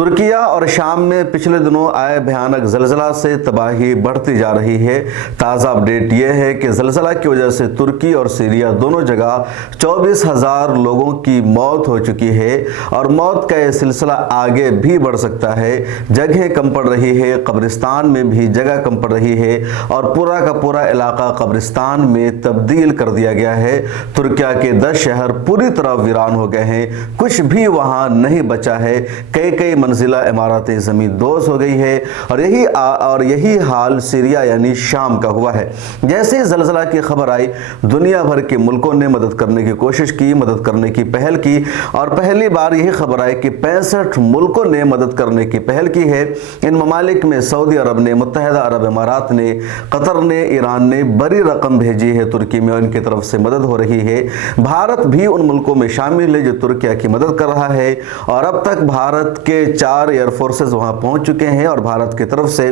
ترکیہ اور شام میں پچھلے دنوں آئے بھیانک زلزلہ سے تباہی بڑھتی جا رہی ہے۔ تازہ اپڈیٹ یہ ہے کہ زلزلہ کی وجہ سے ترکی اور سیریا دونوں جگہ 24,000 لوگوں کی موت ہو چکی ہے اور موت کا یہ سلسلہ آگے بھی بڑھ سکتا ہے۔ جگہیں کم پڑ رہی ہے، قبرستان میں بھی جگہ کم پڑ رہی ہے اور پورا کا پورا علاقہ قبرستان میں تبدیل کر دیا گیا ہے۔ ترکیہ کے 10 شہر پوری طرح ویران ہو گئے ہیں، کچھ بھی وہاں نہیں بچا ہے۔ کئی منزلہ عمارتیں زمین دوز ہو گئی ہے اور یہی حال سیریا یعنی شام کا ہوا ہے۔ جیسے ہی زلزلہ کی خبر آئی، دنیا بھر کے ملکوں نے مدد کرنے کی کوشش کی، مدد کرنے کی پہل کی اور پہلی بار یہی خبر آئی کہ 65 ملکوں نے مدد کرنے کی پہل کی ہے۔ ان ممالک میں سعودی عرب نے، متحدہ عرب امارات نے، قطر نے، ایران نے بڑی رقم بھیجی ہے ترکی میں، ان کی طرف سے مدد ہو رہی ہے۔ بھارت بھی ان ملکوں میں شامل ہے جو ترکیہ کی مدد کر رہا ہے اور اب تک بھارت کے 4 ایئر فورسز وہاں پہنچ چکے ہیں اور بھارت کی طرف سے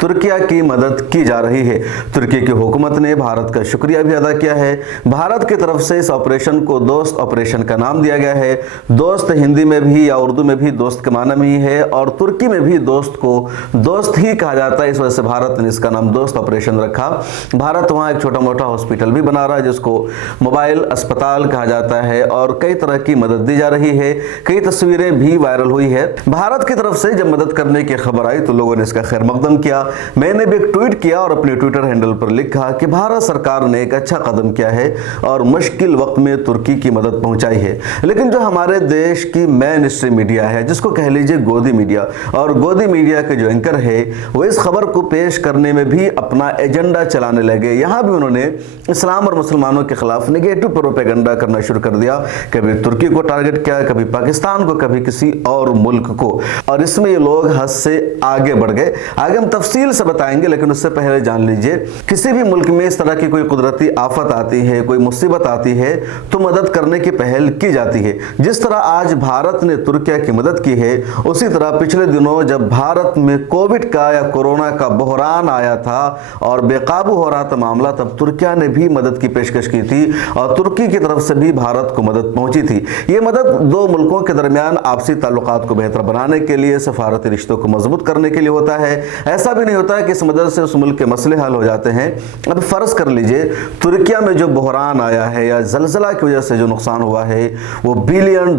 ترکیہ کی مدد کی جا رہی ہے۔ ترکی کی حکومت نے بھارت کا شکریہ بھی ادا کیا ہے۔ بھارت کی طرف سے اس آپریشن کو دوست آپریشن کا نام دیا گیا ہے۔ دوست ہندی میں بھی یا اردو میں بھی دوست کے معنی میں ہی ہے اور ترکی میں بھی دوست کو دوست ہی کہا جاتا ہے، اس وجہ سے بھارت نے اس کا نام دوست آپریشن رکھا۔ بھارت وہاں ایک چھوٹا موٹا ہاسپٹل بھی بنا رہا ہے جس کو موبائل اسپتال کہا جاتا ہے اور کئی طرح کی مدد دی جا رہی ہے۔ کئی تصویریں بھی وائرل ہوئی ہے۔ بھارت کی طرف سے جب مدد کرنے کی خبر آئی تو لوگوں نے اس کا خیر مقدم کیا۔ میں نے بھی ایک ٹویٹ کیا اور اپنے ٹویٹر ہینڈل پر لکھا کہ بھارت سرکار نے ایک اچھا قدم کیا ہے اور مشکل وقت میں ترکی کی مدد پہنچائی ہے۔ لیکن جو ہمارے دیش کی مین اسٹریم میڈیا ہے، جس کو کہہ لیجئے گودی میڈیا، اور گودی میڈیا کے جو اینکر ہے وہ اس خبر کو پیش کرنے میں بھی اپنا ایجنڈا چلانے لگے۔ یہاں بھی انہوں نے اسلام اور مسلمانوں کے خلاف نگیٹو پروپیگنڈا کرنا شروع کر دیا، کبھی ترکی کو ٹارگٹ کیا، کبھی پاکستان کو، کبھی کسی اور ملک کو، اور اس میں یہ لوگ حد سے آگے بڑھ گئے۔ آگے ہم تفصیل سے بتائیں گے، لیکن اس سے پہلے جان لیجئے کسی بھی ملک میں اس طرح کی کوئی قدرتی آفت آتی ہے، کوئی مصیبت آتی ہے تو مدد کرنے کی پہل کی جاتی ہے۔ جس طرح آج بھارت نے ترکیہ کی مدد کی ہے، اسی طرح پچھلے دنوں جب بھارت میں کووڈ کا یا کورونا کا بحران آیا تھا اور بے قابو ہو رہا تھا معاملہ، تب ترکیہ نے بھی مدد کی پیشکش کی تھی اور ترکی کی طرف سے بھی بھارت کو مدد پہنچی تھی۔ یہ مدد دو ملکوں کے درمیان آپسی تعلقات کو بہتر بنانے کے لیے، سفارتی رشتوں کو مضبوط کرنے کے لیے ہوتا ہے۔ ایسا بھی نہیں ہوتا ہے کہ اس مدد سے اس ملک کے مسئلے حل ہو جاتے ہیں۔ اب فرض کر لیجئے ترکیہ میں جو بحران آیا ہے یا زلزلہ کی وجہ سے جو نقصان ہوا ہے وہ $بلین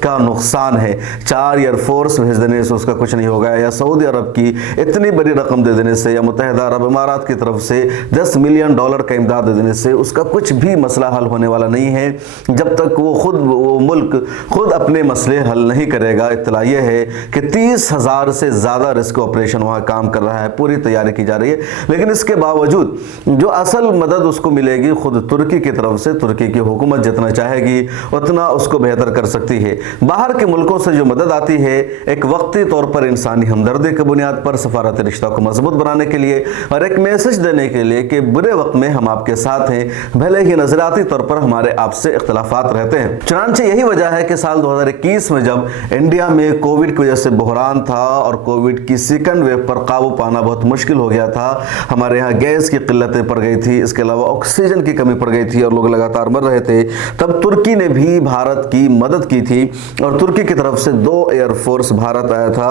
کا نقصان ہے۔ 4 ایئر فورس بھیج دینے سے اس کا کچھ نہیں ہوگا، یا سعودی عرب کی اتنی بڑی رقم دے دینے سے، یا متحدہ عرب امارات کی طرف سے $10 ملین کا امداد دے دینے سے اس کا کچھ بھی مسئلہ حل ہونے والا نہیں ہے جب تک وہ ملک خود اپنے مسئلے حل نہیں کرے گا۔ اطلاع یہ ہے کہ 30,000 سے زیادہ ریسکیو آپریشن وہاں کام کر رہا ہے، پوری تیاری کی جا رہی ہے، لیکن اس کے باوجود جو اصل مدد اس کو ملے گی خود ترکی کی طرف سے۔ ترکی کی حکومت جتنا چاہے گی اتنا اس کو بہتر کر سکتی ہے۔ باہر کے ملکوں سے جو مدد آتی ہے ایک وقتی طور پر انسانی ہمدردی کی بنیاد پر، سفارتی رشتہ کو مضبوط بنانے کے لیے اور ایک میسج دینے کے لیے کہ برے وقت میں ہم آپ کے ساتھ ہیں، بھلے ہی نظریاتی طور پر ہمارے آپ سے اختلافات رہتے ہیں۔ چنانچہ یہی وجہ ہے کہ سال 2021 میں جب انڈیا میں کووڈ کی وجہ سے بحران تھا اور کووڈ کی سیکنڈ ویو پر قابو پانا بہت مشکل ہو گیا تھا، ہمارے ہاں گیس کی قلتیں پڑ گئی تھی، اس کے علاوہ آکسیجن کی کمی پڑ گئی تھی اور لوگ لگاتار مر رہے تھے، تب ترکی نے بھی بھارت کی مدد کی تھی اور ترکی کی طرف سے 2 ایئر فورس بھارت آیا تھا،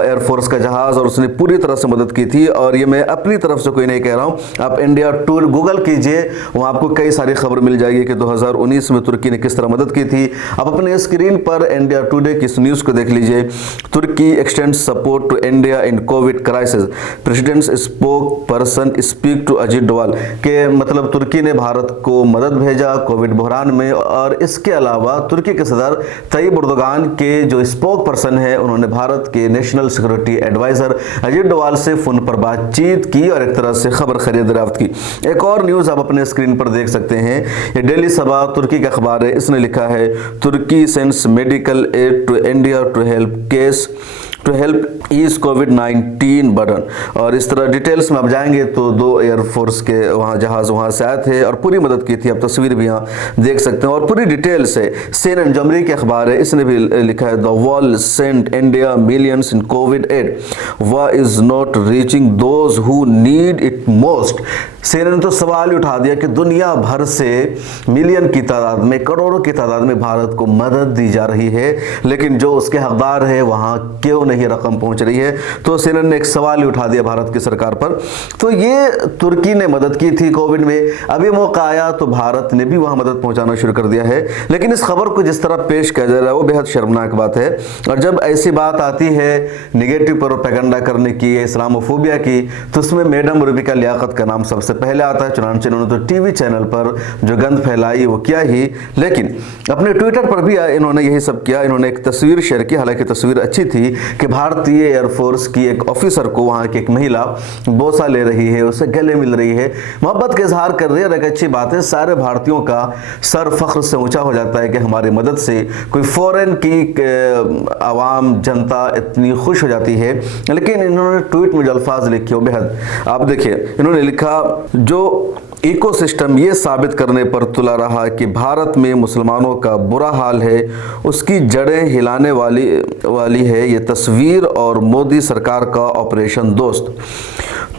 ایئر فورس کا جہاز، اور اس نے پوری طرح سے مدد کی تھی۔ اور یہ میں اپنی طرف سے کوئی نہیں کہہ رہا ہوں، آپ انڈیا ٹور گوگل کیجئے، وہاں آپ کو کئی ساری خبر مل جائے گی کہ 2019 میں ترکی نے کس طرح مدد کی تھی۔ آپ اپنے اسکرین پر انڈیا ٹوڈے کی اس نیوز کو دیکھ لیجئے۔ Turkey extends support to India in Covid crisis, president spokesperson speak to Ajit Doval, کہ مطلب ترکی نے بھارت کو مدد بھیجا کووڈ بحران میں، اور اس کے علاوہ ترکی کے صدر طیب اردوغان کے جو اسپوک پرسن ہے انہوں نے بھارت کے نیشنل سیکورٹی ایڈوائزر اجیت ڈوال سے فون پر بات چیت کی اور ایک طرح سے خبر خرید دریافت کی۔ ایک اور نیوز آپ اپنے اسکرین پر دیکھ سکتے ہیں، یہ ڈیلی صبح ترکی کا اخبار ہے، اس نے لکھا ہے Turkey sends medical aid to India to help ease to help ease कोविड-19 बर्डन। और इस तरह डिटेल्स में आप जाएंगे तो 2 एयरफोर्स के वहाँ जहाज़ वहाँ से आए थे और पूरी मदद की थी। आप तस्वीर भी यहाँ देख सकते हैं और पूरी डिटेल्स है। CNN जो अमरीकी अखबार है इसने भी लिखा है, the world sent India millions in covid aid, why is not reaching those who need it most. CNN ने तो सवाल ही उठा दिया कि दुनिया भर से मिलियन की तादाद में, करोड़ों की तादाद में भारत को मदद दी जा रही है, लेकिन जो उसके हकदार है वहाँ क्यों नहीं रकम पहुँच रही है। तो CNN ने एक सवाल ही उठा दिया भारत की सरकार पर। तो ये तुर्की ने मदद की थी कोविड में, अभी मौका आया तो भारत ने भी वहाँ मदद पहुँचाना शुरू कर दिया है। लेकिन इस खबर को जिस तरह पेश किया जा रहा है वो बेहद शर्मनाक बात है। और जब ऐसी बात आती है निगेटिव प्रोपेगेंडा करने की, इस्लामोफोबिया की, तो उसमें मैडम रुबिका लियाकत का नाम सबसे पहले आता है। चुनांचे इन्होंने तो टीवी चैनल पर जो गंद फैलाई वो किया ही, लेकिन अपने ट्विटर पर भी इन्होंने यही सब किया। इन्होंने एक तस्वीर शेयर की, हालांकि तस्वीर अच्छी थी, कि भारतीय एयरफोर्स की एक ऑफिसर को वहाँ की एक महिला बोसा ले रही है, उसे गले मिल रही है, मोहब्बत का इजहार कर रही है। और एक अच्छी बात है, सारे भारतीयों का सर फख्र से ऊंचा हो जाता है कि हमारी मदद से कोई फॉरेन की आवाम जनता इतनी खुश हो जाती है। लेकिन इन्होंने ट्वीट में जो अल्फाज लिखे वो बेहद, आप देखिए, इन्होंने लिखा, जो इकोसिस्टम ये साबित करने पर तुला रहा कि भारत में मुसलमानों का बुरा हाल है, उसकी जड़ें हिलाने वाली है ये तस्वीर और मोदी सरकार का ऑपरेशन दोस्त।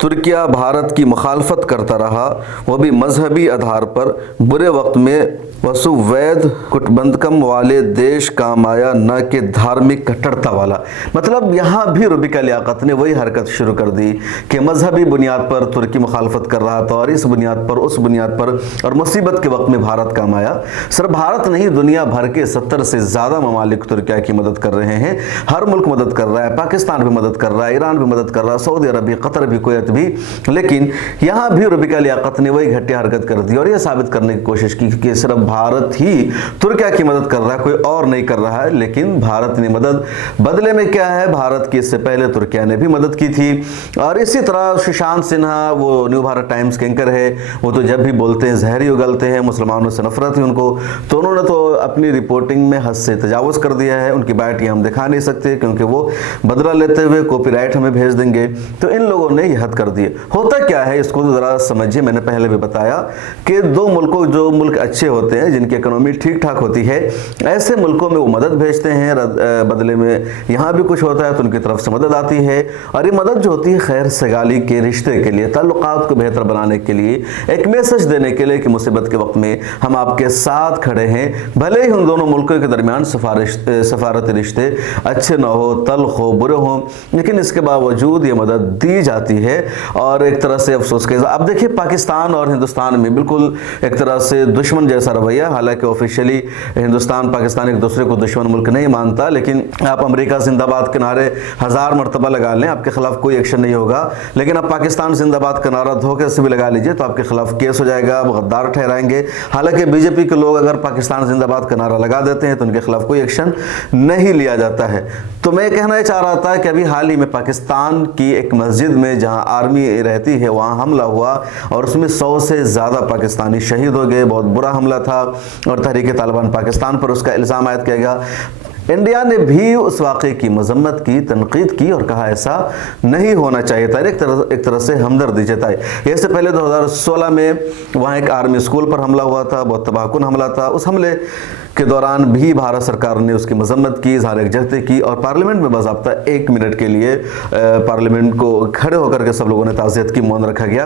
तुर्किया भारत की मुखालफत करता रहा, वो भी मजहबी आधार पर। बुरे वक्त में वसुवैध कुटबंधकम वाले देश काम आया, न कि धार्मिक कट्टरता वाला। मतलब यहाँ भी रुबिका लियाकत ने वही हरकत शुरू कर दी कि मजहबी बुनियाद पर तुर्की मुखालफत कर रहा था और इस बुनियाद पर, उस बुनियाद पर, और मुसीबत के वक्त में भारत काम आया। सिर्फ भारत नहीं, दुनिया भर के 70 से ज़्यादा ममालिक तुर्किया की मदद कर रहे हैं। हर मुल्क मदद कर रहा है, पाकिस्तान भी मदद कर रहा है, ईरान भी मदद कर रहा है, सऊदी अरब भी, कतर भी, कुवैत भी। लेकिन यहाँ भी रुबिका लियाकत ने वही घटिया हरकत कर दी और यह साबित करने की कोशिश की कि सिर्फ भारत ही तुर्किया की मदद कर रहा है, कोई और नहीं कर रहा है। लेकिन भारत ने मदद बदले में क्या है, भारत की इससे पहले तुर्किया ने भी मदद की थी। और इसी तरह सुशांत सिन्हा, वो न्यू भारत टाइम्स के एंकर है, वो तो जब भी बोलते हैं जहरी उगलते हैं, मुसलमानों से नफरत है उनको। तो उन्होंने तो अपनी रिपोर्टिंग में हद से तजावुज़ कर दिया है। उनकी बाइट हम दिखा नहीं सकते क्योंकि वो बदला लेते हुए कॉपीराइट हमें भेज देंगे। तो इन लोगों ने यह हद कर दी। होता क्या है इसको तो ज़रा समझिए। मैंने पहले भी बताया कि दो मुल्कों, जो मुल्क अच्छे होते हैं, जिनकी इकोनॉमी ठीक ठाक होती है, ऐसे मुल्कों में वो मदद भेजते हैं, बदले में यहाँ भी कुछ होता है तो उनकी तरफ से मदद आती है। और ये मदद जो होती है खैर सगाली के रिश्ते के लिए, ताल्लुकात को बेहतर बनाने के लिए, एक मैसेज देने के लिए कि मुसीबत के वक्त में हम आपके साथ खड़े हैं। भले ही उन दोनों मुल्कों के दरमियान सफारती रिश्ते अच्छे ना हो, तल्ख हो, बुरे हों, लेकिन इसके बावजूद ये मदद दी जाती है। और एक तरह से अफसोस के, अब देखिए पाकिस्तान और हिंदुस्तान में बिल्कुल एक तरह से दुश्मन जैसा रवैया। हालांकि ऑफिशियली हिंदुस्तान पाकिस्तान एक दूसरे को दुश्मन मुल्क नहीं मानता, लेकिन आप अमेरिका जिंदाबाद के नारे 1000 मरतबा लगा लें, आपके खिलाफ कोई एक्शन नहीं होगा। लेकिन आप पाकिस्तान जिंदाबाद का नारा धोखे से भी लगा लीजिए तो आपके खिलाफ केस हो जाएगा, आप गद्दार ठहराएंगे। हालांकि बीजेपी के लोग अगर पाकिस्तान जिंदाबाद का नारा लगा देते हैं तो उनके खिलाफ कोई एक्शन नहीं लिया जाता है। तो मैं कहना चाह रहा था कि अभी हाल ही में पाकिस्तान की एक मस्जिद में जहां आर्मी रहती है वहां हमला हुआ और उसमें 100 से ज़्यादा पाकिस्तानी शहीद हो गए। बहुत बुरा हमला था और तहरीक तालिबान पाकिस्तान पर उसका इल्ज़ाम आयद किया गया। इंडिया ने भी उस वाक़े की मजम्मत की, तनकीद की और कहा ऐसा नहीं होना चाहिए था। एक तरह से हमदर्दी जताई। इससे पहले 2016 में वहाँ एक आर्मी स्कूल पर हमला हुआ था, बहुत तबाहकुन हमला था। उस हमले के दौरान भी भारत सरकार ने उसकी मजम्मत की, इज़हार यकजहती की और पार्लियामेंट में बाज़ाब्ता 1 मिनट के लिए पार्लियामेंट को खड़े होकर के सब लोगों ने ताज़ियत की, मौन रखा गया।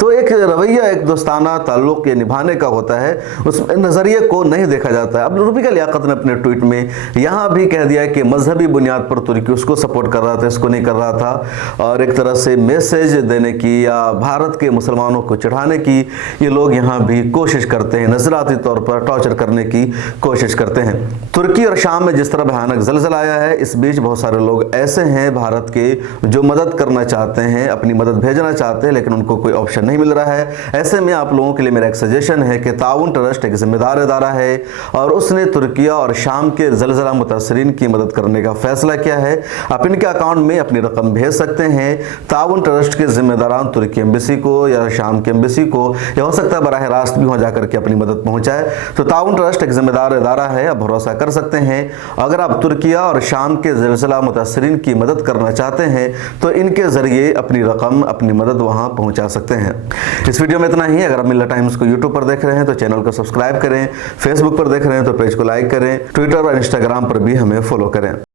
तो एक रवैया, एक दोस्ताना ताल्लुक़ निभाने का होता है, उस नज़रिए को नहीं देखा जाता है। अब रुबिका लियाकत ने अपने ट्वीट में यहाँ भी कह दिया कि मजहबी बुनियाद पर तुर्की उसको सपोर्ट कर रहा था, इसको नहीं कर रहा था। और एक तरह से मैसेज देने की या भारत के मुसलमानों को चढ़ाने की ये लोग यहाँ भी कोशिश करते हैं, नज़राती तौर पर टॉर्चर करने की कोशिश करते हैं। तुर्की और शाम में जिस तरह भयानक ज़लज़ला आया है, इस बीच बहुत सारे लोग ऐसे हैं भारत के जो मदद करना चाहते हैं, अपनी मदद भेजना चाहते हैं, लेकिन उनको कोई ऑप्शन नहीं मिल रहा है। ऐसे में आप लोगों के लिए मेरा एक सजेशन है कि ताउन ट्रस्ट एक जिम्मेदार इदारा है और उसने तुर्किया और शाम के ज़लज़ला मुतासरीन की मदद करने का फैसला किया है। आप इनके अकाउंट में अपनी रकम भेज सकते हैं। ताउन ट्रस्ट के जिम्मेदारान तुर्की एम्बेसी को या शाम के एम्बेसी को, या हो सकता है बराह रास्त भी वहाँ जाकर के अपनी मदद पहुँचाए। तो ताउन ट्रस्ट एक जिम्मेदार मददगार इदारा है, आप भरोसा कर सकते हैं। अगर आप तुर्किया और शाम के ज़िलज़ला मुतासरीन की मदद करना चाहते हैं तो इनके ज़रिए अपनी रकम, अपनी मदद वहाँ पहुँचा सकते हैं। इस वीडियो में इतना ही। अगर आप मिल्लत टाइम्स को यूट्यूब पर देख रहे हैं तो चैनल को सब्सक्राइब करें, फेसबुक पर देख रहे हैं तो पेज को लाइक करें, ट्विटर और इंस्टाग्राम पर भी हमें फॉलो करें।